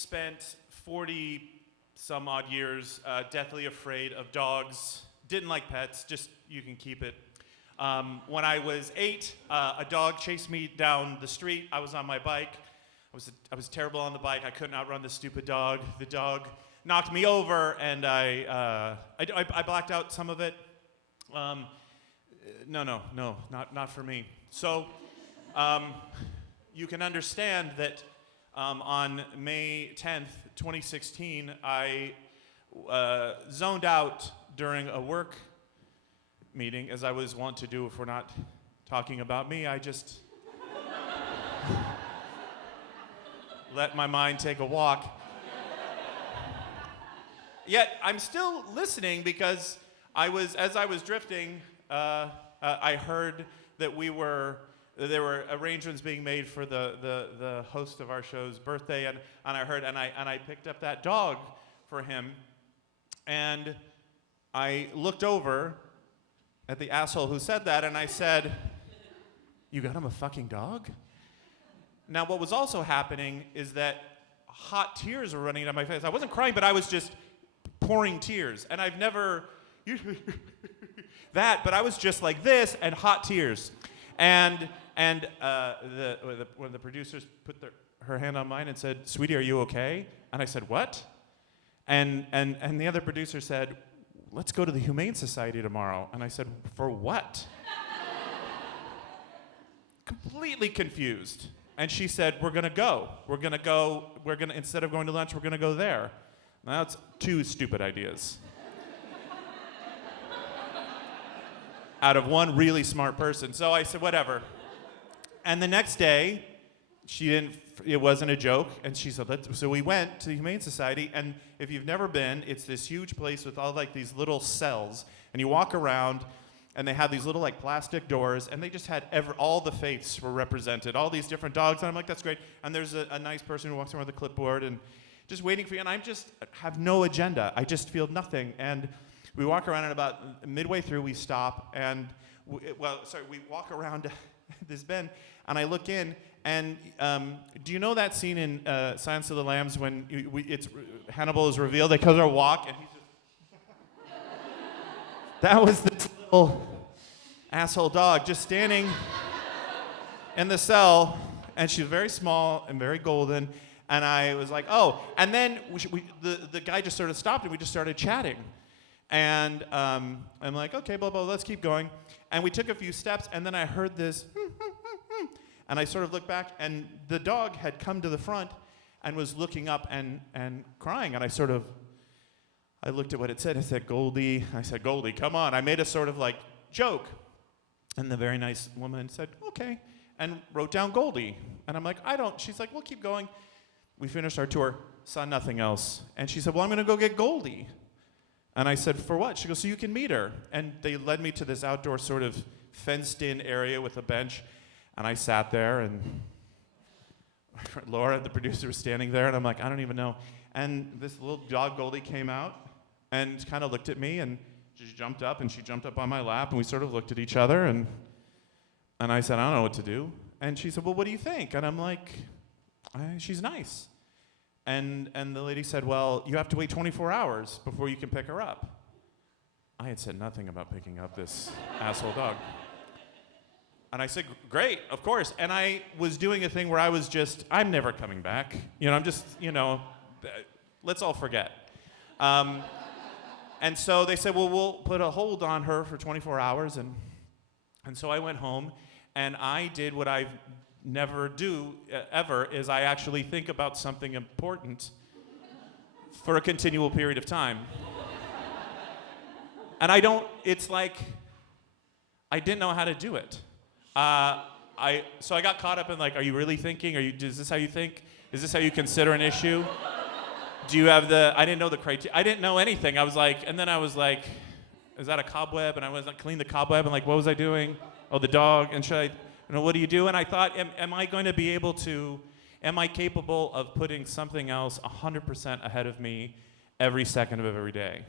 spent 40 some odd years deathly afraid of dogs. Didn't like pets, just you can keep it. When I was 8, a dog chased me down the street. I was on my bike. I was terrible on the bike. I couldn't outrun the stupid dog. The dog knocked me over, and I blacked out some of it. No, not for me. So you can understand that on May 10th, 2016, I zoned out during a work meeting, as I was wont to do if we're not talking about me. I just let my mind take a walk. Yet I'm still listening because as I was drifting, I heard that there were arrangements being made for the host of our show's birthday, and I picked up that dog for him, and I looked over at the asshole who said that, and I said, "You got him a fucking dog?" Now, what was also happening is that hot tears were running down my face. I wasn't crying, but I was just pouring tears, and I've never but I was just like this, and hot tears, and when the producers put her hand on mine and said, "Sweetie, are you okay?" And I said, "What?" And the other producer said, "Let's go to the Humane Society tomorrow." And I said, "For what?" Completely confused. And she said, "We're gonna go. Instead of going to lunch, we're gonna go there." Now that's 2 stupid ideas. Out of one really smart person. So I said, whatever. And the next day, it wasn't a joke, and she said, so we went to the Humane Society, and if you've never been, it's this huge place with all like these little cells, and you walk around, and they have these little like plastic doors, and they just had all the faiths were represented, all these different dogs, and I'm like, that's great. And there's a nice person who walks around with a clipboard, and just waiting for you, and I just have no agenda. I just feel nothing, and we walk around, and about midway through, we stop, and we walk around this bend, and I look in, and do you know that scene in Silence of the Lambs when Hannibal is revealed? They come to walk, and he's just... That was this little asshole dog just standing in the cell, and she's very small and very golden, and I was like, oh. And then the guy just sort of stopped, and we just started chatting. And I'm like, okay, blah, blah, let's keep going. And we took a few steps, and then I heard this, and I sort of looked back, and the dog had come to the front and was looking up and crying. And I looked at what it said. I said, Goldie. I said, Goldie, come on. I made a sort of like joke. And the very nice woman said, okay, and wrote down Goldie. And I'm like, she's like, we'll keep going. We finished our tour, saw nothing else. And she said, well, I'm going to go get Goldie. And I said, for what? She goes, so you can meet her. And they led me to this outdoor sort of fenced-in area with a bench. And I sat there, and Laura, the producer, was standing there. And I'm like, I don't even know. And this little dog, Goldie, came out and kind of looked at me. And she jumped up, and she jumped up on my lap. And we sort of looked at each other. And I said, I don't know what to do. And she said, well, what do you think? And I'm like, she's nice. And the lady said, well, you have to wait 24 hours before you can pick her up. I had said nothing about picking up this asshole dog. And I said, great, of course. And I was doing a thing where I was just, I'm never coming back. I'm just, let's all forget. And so they said, well, we'll put a hold on her for 24 hours. And so I went home, and I did what I've never do ever, is I actually think about something important for a continual period of time. And it's like, I didn't know how to do it. So I got caught up in like, are you really thinking? Is this how you think? Is this how you consider an issue? Do you have I didn't know the criteria. I didn't know anything. I was like, is that a cobweb? And I was like, clean the cobweb, and like, what was I doing? Oh, the dog, and what do you do? And I thought, am I capable of putting something else 100% ahead of me every second of every day?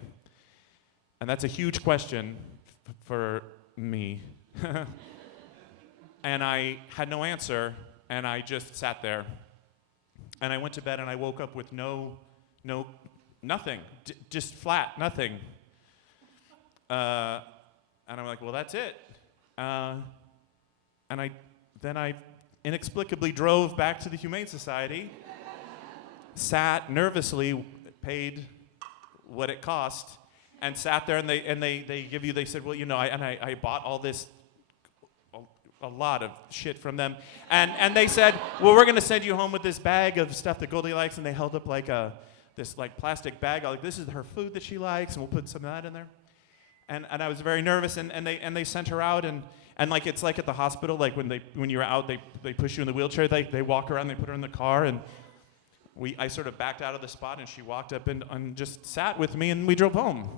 And that's a huge question for me. And I had no answer, and I just sat there. And I went to bed and I woke up with nothing, just flat, nothing. And I'm like, well, that's it. And then I inexplicably drove back to the Humane Society, sat nervously, paid what it cost, and sat there, and they said, well, I bought all this, a lot of shit from them, and they said, well, we're gonna send you home with this bag of stuff that Goldie likes, and they held up this plastic bag, like, this is her food that she likes, and we'll put some of that in there. And I was very nervous, and they sent her out, and like, it's like at the hospital, like when you're out, they push you in the wheelchair, they walk around, they put her in the car, and I sort of backed out of the spot, and she walked up and just sat with me, and we drove home.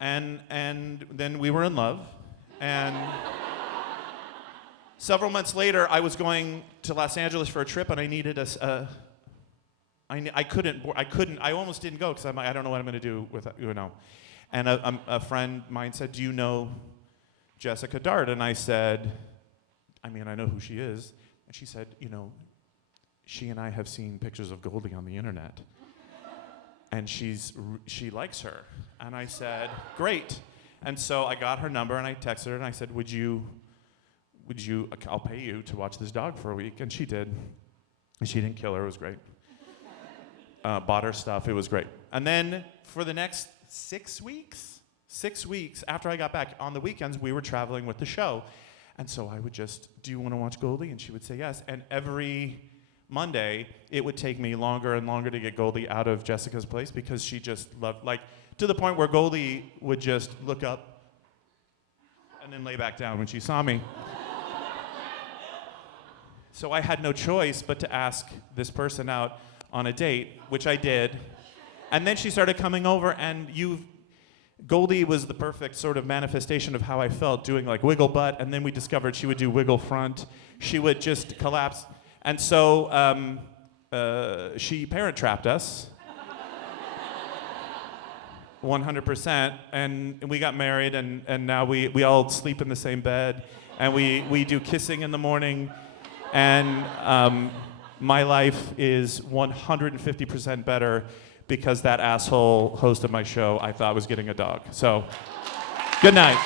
And then we were in love, and several months later, I was going to Los Angeles for a trip, and I needed I almost didn't go, because I don't know what I'm going to do with, And a friend of mine said, do you know Jessica Dart? And I said, I know who she is. And she said, she and I have seen pictures of Goldie on the internet. And she likes her. And I said, great. And so I got her number, and I texted her, and I said, would you, I'll pay you to watch this dog for a week. And she did. And she didn't kill her, it was great. Bought her stuff, it was great. And then for the next 6 weeks after I got back, on the weekends, we were traveling with the show. And so I would just, do you want to watch Goldie? And she would say yes. And every Monday, it would take me longer and longer to get Goldie out of Jessica's place, because she just loved, to the point where Goldie would just look up and then lay back down when she saw me. So I had no choice but to ask this person out on a date, which I did. And then she started coming over, and Goldie was the perfect sort of manifestation of how I felt, doing like wiggle butt, and then we discovered she would do wiggle front. She would just collapse. And so she parent trapped us, 100%, and we got married, and now we all sleep in the same bed, and we do kissing in the morning, and my life is 150% better because that asshole host of my show I thought was getting a dog. So, good night.